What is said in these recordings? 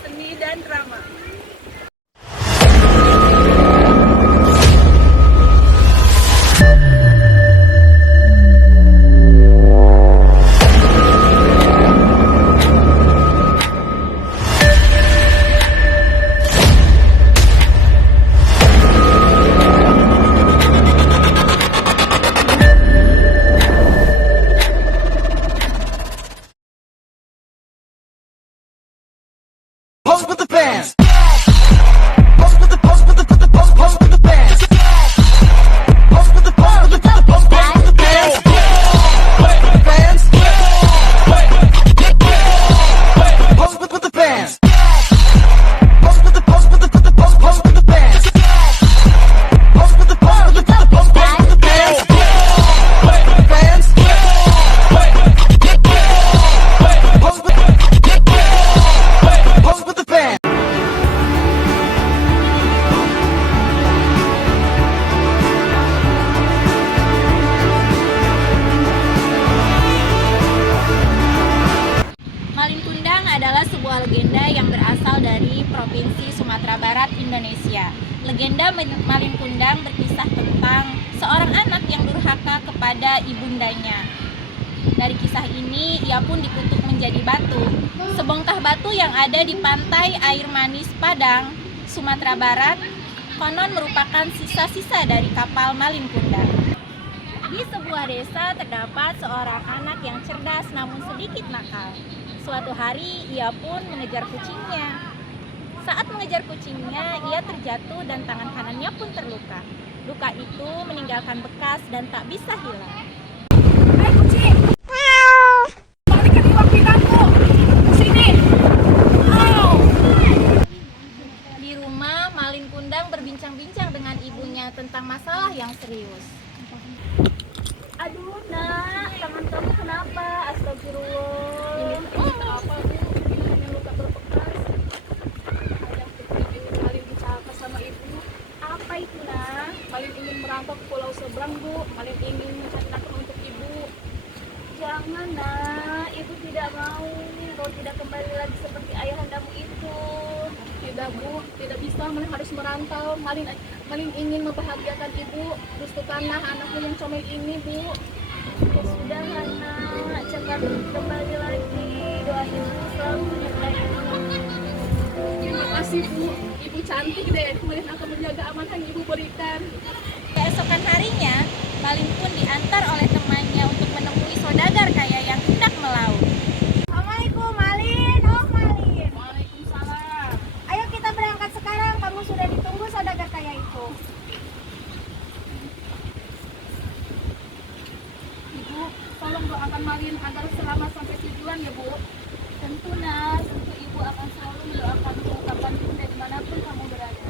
seni dan drama. Pose with the fans. Pose with the pose with the pose with the fans. Pose with the pose with the pose with the fans. Fans. Pose with the fans. Pose with the pose with the pose with the fans. Pose with the pose with the pose with the fans. Fans. Pose with the fans. Malin Kundang adalah sebuah legenda yang berasal dari Provinsi Sumatera Barat, Indonesia. Legenda Malin Kundang berkisah tentang seorang anak yang durhaka kepada ibundanya. Dari kisah ini, ia pun dikutuk menjadi batu. Sebongkah batu yang ada di pantai air manis Padang, Sumatera Barat, konon merupakan sisa-sisa dari kapal Malin Kundang. Di sebuah desa terdapat seorang anak yang cerdas namun sedikit nakal. Suatu hari ia pun mengejar kucingnya. Saat mengejar kucingnya, ia terjatuh dan tangan kanannya pun terluka. Luka itu meninggalkan bekas dan tak bisa hilang. Hai kucing, balikan iwak pinangku. Sini. Au. Di rumah, Malin Kundang berbincang-bincang dengan ibunya tentang masalah yang serius. Aduh nak, tangan kamu kenapa? Astagfirullah. Ini apa bu? Ini hanya luka berbekas. Ayah kecil Malin bicara sama ibu. Apa itu nak? Malin ingin merantau ke pulau seberang bu. Malin ingin mencari nafkah untuk ibu. Jangan nak, ibu tidak mau. Kau tidak kembali lagi seperti ayahandamu itu. Tidak bu, tidak bisa. Malin harus merantau. Malin ingin membahagiakan ibu. Restukanlah anakmu yang comel ini bu. Ya sudah anak, cepat kembali lagi. Doain ibu selalu menyertai ibu. Terima kasih bu, ibu cantik deh. Malin akan menjaga amanah yang ibu berikan. Keesokan harinya, Malin pun diantar oleh temannya untuk menemui saudagar kaya yang hendak melaut. Assalamualaikum Malin, oh Malin. Waalaikumsalam. Ayo kita berangkat sekarang, kamu sudah ditunggu saudagar kaya itu. Ibu, tolong doakan Malin agar selamat sampai tujuan ya bu. Tentu Nas, tentu ibu akan selalu mendoakanmu kapanpun dan dimanapun kamu berada.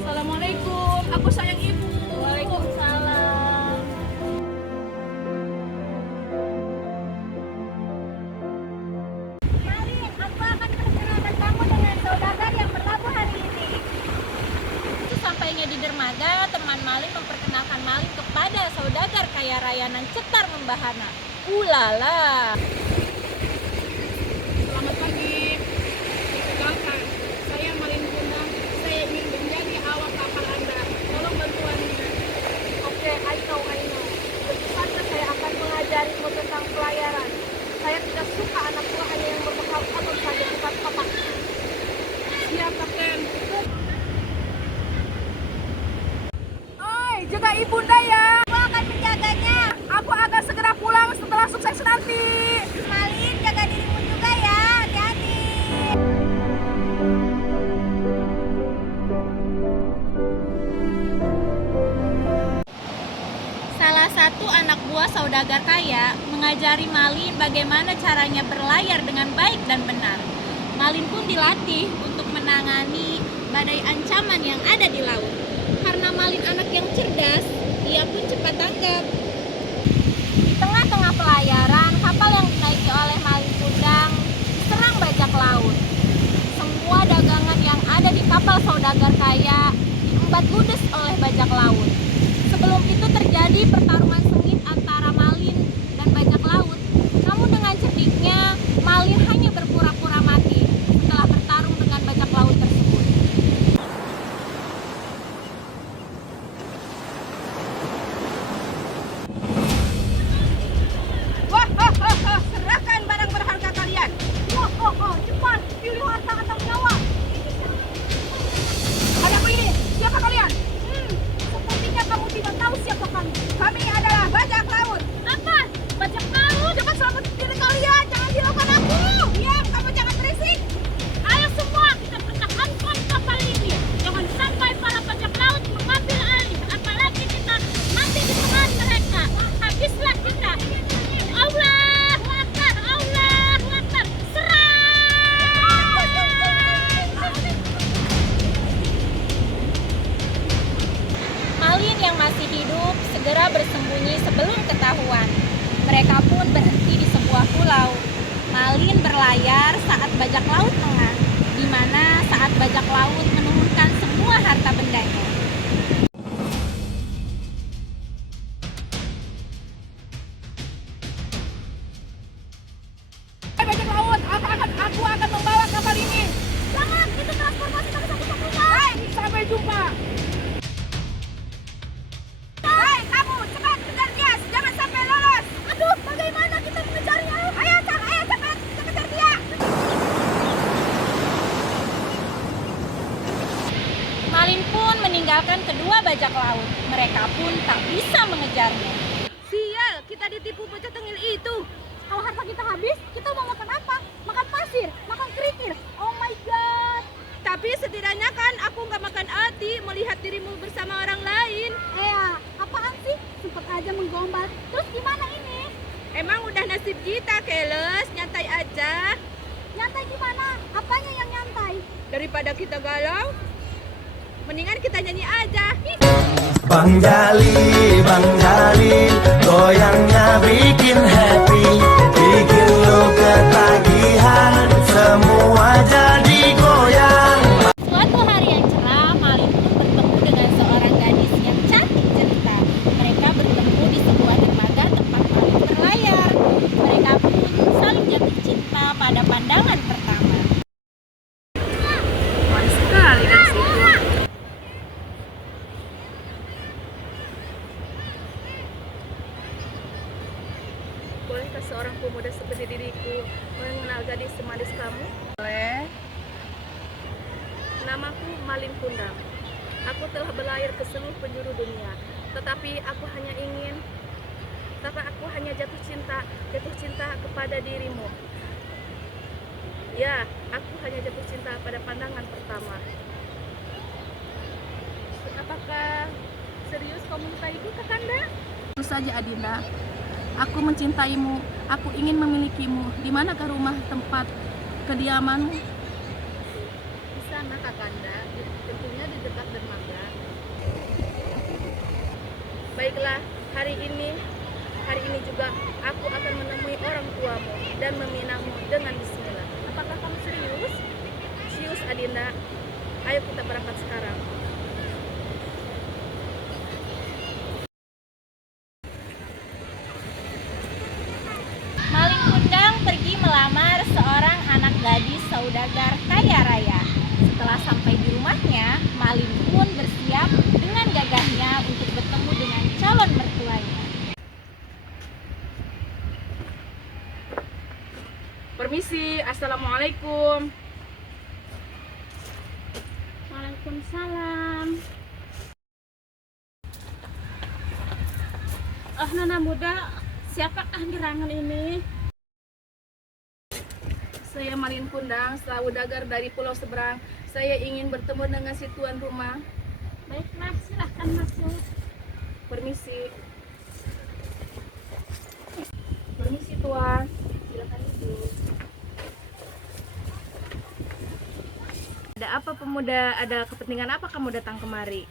Assalamualaikum, aku sayang ibu. Waalaikumsalam. Malin, aku akan perkenalkan kamu dengan saudagar yang berlabuh hari ini. Sesampainya di dermaga, teman Malin memperkenalkan Malin kepada saudagar kaya raya nan cetar membahana. Ulala! Selamat pagi. Perkenalkan, saya Malin Kundang. Saya ingin menjadi awak kapal Anda. Tolong bantuannya. Oke, I know. Tentu saja saya akan mengajarimu tentang pelayaran. Saya tidak suka anak buah hanya yang berbekal otot saja, bukan otak. Siap, Kapten. Oi, jaga ibunda ya. Aku akan menjaganya. Aku akan segera pulang setelah sukses nanti. Malin, jaga dirimu juga ya. Hati-hati. Salah satu anak buah saudagar kaya mengajari Malin bagaimana caranya berlayar dengan baik dan benar. Malin pun dilatih untuk menangani badai ancaman yang ada di laut. Karena Malin anak yang cerdas, ia pun cepat tanggap. Di tengah-tengah pelayaran, kapal yang dinaiki oleh Malin Kundang diserang bajak laut. Semua dagangan yang ada di kapal saudagar kaya diembat ludes oleh bajak laut. Sebelum itu terjadi pertarungan sengit antara Malin dan bajak laut. Namun dengan cerdiknya, Malin hanya berpura-pura mati bajak laut lengah, di mana saat bajak laut menurunkan semua harta bendanya. Bajak laut, aku akan membawa kapal ini. Jangan, itu transportasi satu-satunya. Sampai jumpa. Hei, kamu cepat kejar dia, jangan sampai lolos. Aduh, bagaimana kita mengejarnya? Ayo cepat, kita kejar dia. Malin pun meninggalkan kedua bajak laut. Mereka pun tak bisa mengejarnya. Sial, kita ditipu bocah tengil itu. Kalau harta kita habis, kita mau makan apa? Makan pasir, makan kerikil. Oh my god. Tapi setidaknya kan aku nggak makan hati melihat dirimu bersama orang lain. Apaan sih? Sempet aja menggombal. Terus gimana ini? Emang udah nasib kita, Keles. Nyantai aja. Nyantai gimana? Apanya yang nyantai? Daripada kita galau, mendingan kita nyanyi aja. Bang Jalil, goyangnya bikin happy, bikin lo ketagihan, semua jadi goyang. Suatu hari yang cerah, Malin pun bertemu dengan seorang gadis yang cantik jelita. Mereka bertemu di sebuah dermaga tempat Malin berlayar. Mereka pun saling jatuh cinta pada pandangan pertama. Manis sekali dari situ. Bolehkah seorang pemuda seperti diriku mengenal gadis semanis kamu? Boleh. Namaku Malin Kundang. Aku telah berlayar ke seluruh penjuru dunia, tetapi aku hanya jatuh cinta kepada dirimu. Ya, aku hanya jatuh cinta pada pandangan pertama. Apakah serius kamu mencintaiku, Kakanda? Tentu saja, Adinda. Aku mencintaimu. Aku ingin memilikimu. Di manakah rumah tempat kediamanmu? Di sana, Kakanda. Tentunya di dekat dermaga. Baiklah, hari ini juga aku akan menemui orang tuamu dan meminangmu dengan bismillah. Apakah kamu serius? Serius, Adinda. Ayo kita berangkat sekarang. Malin Kundang pergi melamar seorang anak gadis saudagar kaya raya. Setelah sampai di rumahnya, Malin pun bersiap dengan gagahnya untuk bertemu dengan calon mertuanya. Permisi, assalamualaikum. Waalaikumsalam. Oh, Nona muda, siapakah gerangan ini? Saya Malin Kundang, saudagar dari pulau seberang. Saya ingin bertemu dengan si tuan rumah. Baiklah, silahkan masuk. Permisi. Permisi, tuan. Silakan duduk. Ada apa, pemuda? Ada kepentingan apa kamu datang kemari?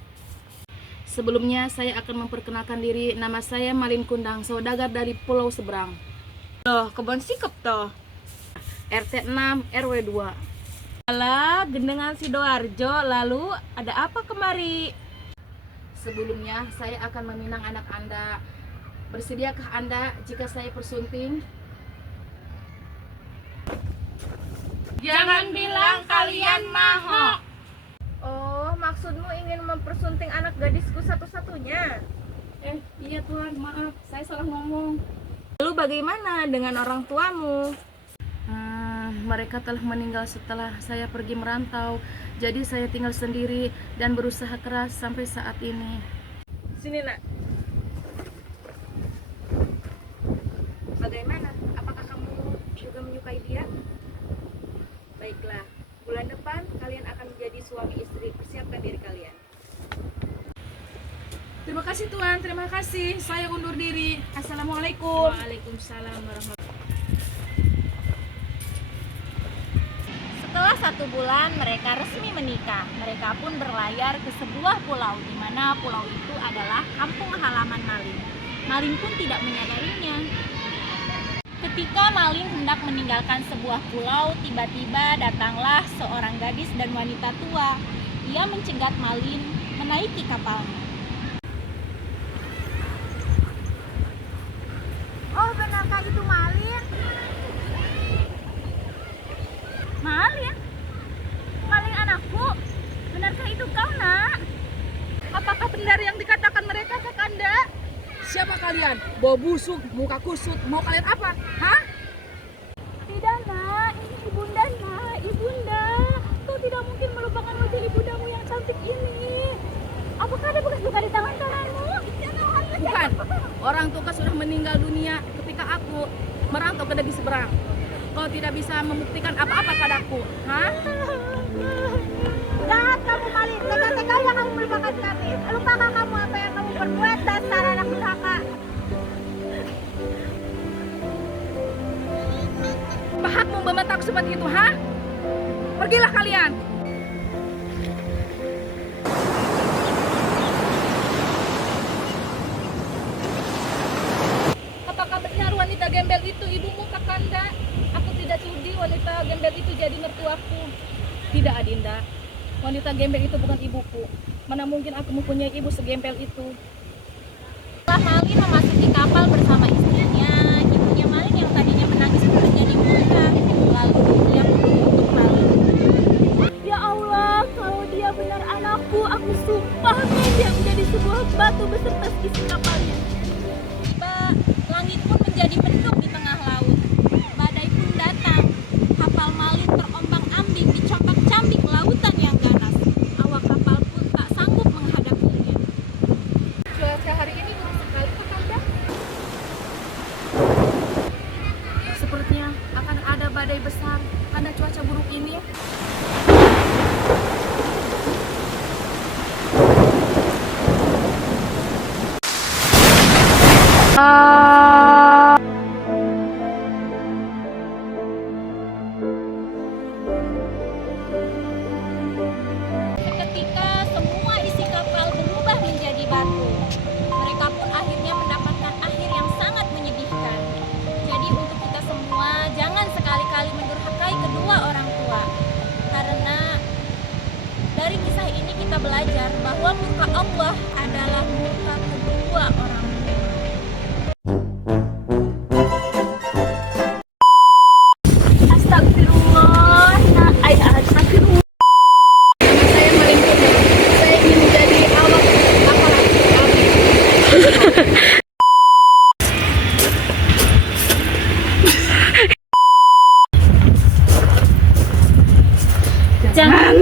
Sebelumnya saya akan memperkenalkan diri. Nama saya Malin Kundang, saudagar dari pulau seberang. Loh, kebon sikep toh. RT 6 RW 2. Alah, gendengan Sidoarjo. Lalu ada apa kemari? Sebelumnya saya akan meminang anak Anda. Bersediakah Anda jika saya persunting? Jangan bilang kalian maho. Oh, maksudmu ingin mempersunting anak gadisku satu-satunya? Iya Tuhan, maaf, saya salah ngomong. Lalu bagaimana dengan orang tuamu? Mereka telah meninggal setelah saya pergi merantau. Jadi saya tinggal sendiri dan berusaha keras sampai saat ini. Sini, Nak. Bagaimana? Apakah kamu juga menyukai dia? Baiklah, bulan depan kalian akan menjadi suami istri. Persiapkan diri kalian. Terima kasih Tuhan, terima kasih. Saya undur diri. Assalamualaikum. Waalaikumsalam warahmatullahi. Setelah 1 bulan, mereka resmi menikah. Mereka pun berlayar ke sebuah pulau, di mana pulau itu adalah kampung halaman Malin. Malin pun tidak menyadarinya. Ketika Malin hendak meninggalkan sebuah pulau, tiba-tiba datanglah seorang gadis dan wanita tua. Ia mencegat Malin menaiki kapalnya. Oh, benarkah itu Malin? Malin? Malin anakku? Benarkah itu kau, nak? Apakah benar yang dikatakan mereka, Kakanda? Siapa kalian? Bau busuk, muka kusut, mau kalian apa? Hah? Tidak, nak. Ini ibunda, nak. Ibunda. Kau tidak mungkin melupakan wajah ibundamu yang cantik ini. Apakah ada bekas luka di tangan kananmu? Bukan. Orang tua sudah meninggal dunia ketika aku merantau ke negeri seberang. Kau tidak bisa membuktikan apa-apa padaku. Hah? Jahat kamu, Malin. Tega-teganya kamu melupakan kami. Lupakan kamu apa yang kamu perbuat, dasar anak durhaka. Apa hakmu membentak seperti itu, ha? Pergilah kalian. Apakah benar wanita gembel itu ibumu, Kakanda? Aku tidak sudi wanita gembel itu jadi mertuaku. Tidak, Adinda. Wanita gembel itu bukan ibuku. Mana mungkin aku mempunyai ibu segembel itu. Setelah Malin memasuki kapal bersama istrinya, ibunya Malin yang tadinya menangis pun menjadi gundah. Lalu dia menuntut Malin. Ya Allah, kalau dia benar anakku, aku sumpahkan dia menjadi sebuah batu beserta isi kapalnya. Tiba, langit pun menjadi mendung di tengah laut. Badai pun datang. Kapal Malin terombang-ambing dicambak-cambik lautan yang ganas. Awak kapal pun tak sanggup menghadapinya. Cuaca hari ini buruk sekali, Kakanda. Sepertinya akan ada badai besar karena cuaca buruk ini. Seketika semua isi kapal berubah menjadi batu. Mereka pun akhirnya mendapatkan akhir yang sangat menyedihkan. Jadi untuk kita semua, jangan sekali-kali mendurhakai kedua orang tua. Karena dari kisah ini kita belajar bahwa murka Allah adalah murka kedua orang tua. Astagfirullah, nak. Astagfirullah. Saya Malin Kundang. Saya ingin menjadi awak kapal api. Jangan.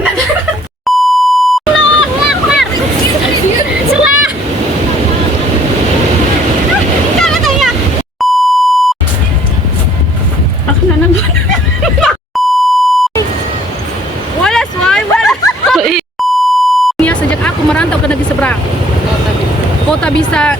Walas, woi, walas. Ya, sejak aku merantau ke negeri seberang, kau tak bisa.